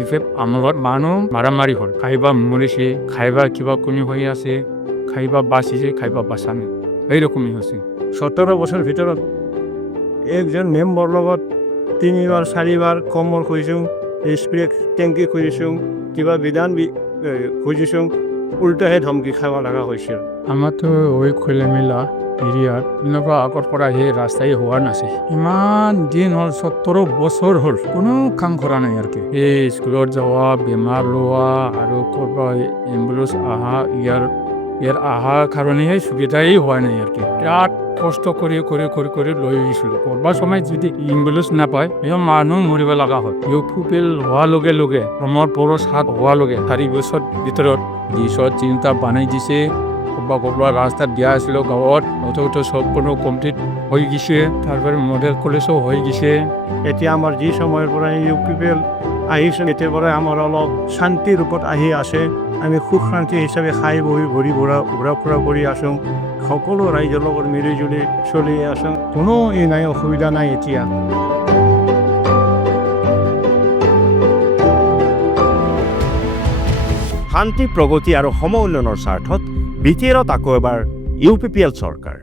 বিশেষ আমলত মানুহ মাৰামাৰি হ'ল খাইবা মৰিছে খাইবা কিবা কমি হৈ আছে খাইবা বাচিছে খাইবা বাচা নাই এইরকমই হৈছে 17 বছৰ ভিতৰত একজন মেম্বৰ লগত 3 4 কমৰ খুজিছোঁ স্প্ৰে টেংকি খুজিছোঁ কিবা বিধান খুজিছোঁ উল্টাহে ধমকি খাব লগা হৈছিল আমাৰতো ওই খোলে মেলা এৰিয়াত এনেকুৱা আগৰ পৰা সেই ৰাস্তাই হোৱা নাছিল ইমান দিন হ'ল 17 বছৰ হ'ল কোনো কাম কৰা নাই আৰু কি এই স্কুলত যোৱা বেমাৰ লোৱা আৰু ক'ৰবাত এম্বুলেন্স অহা ইয়াৰ অহাৰ কাৰণেহে সুবিধাই হোৱা নাই আৰু কি বিৰাট কষ্ট কৰি লৈ আহিছিলোঁ কৰবাৰ সময় যদি এম্বুলেন্স নাপায় এই মানুহ মৰিব লগা হয় UPPL হোৱাৰ লগে লগে প্ৰমোদ বড়ো সাত হোৱাৰ লগে 4 বছৰ ভিতৰত 200 চিন্তা বনাই দিছে ক'ৰবা ৰাস্তা দিয়া আছিল গাঁৱত অথচ সব কোনো কমপ্লিট হৈ গৈছে তাৰপৰা মডেল কলেজো হৈ গৈছে এতিয়া আমাৰ যি সময়ৰ পৰা UPPL আহিছে এতিয়াৰ পৰা আমাৰ অলপ শান্তি ৰূপত আহি আছে আমি সুখ শান্তি হিচাপে খাই বহি ঘূৰা ফুৰা কৰি আছোঁ সকলো ৰাইজৰ লগত মিলি জুলি চলি আছোঁ কোনো নাই অসুবিধা নাই এতিয়া শান্তি প্ৰগতি আৰু সম উন্নয়নৰ স্বাৰ্থত BTLত আকৌ এবাৰ UPPL চৰকাৰ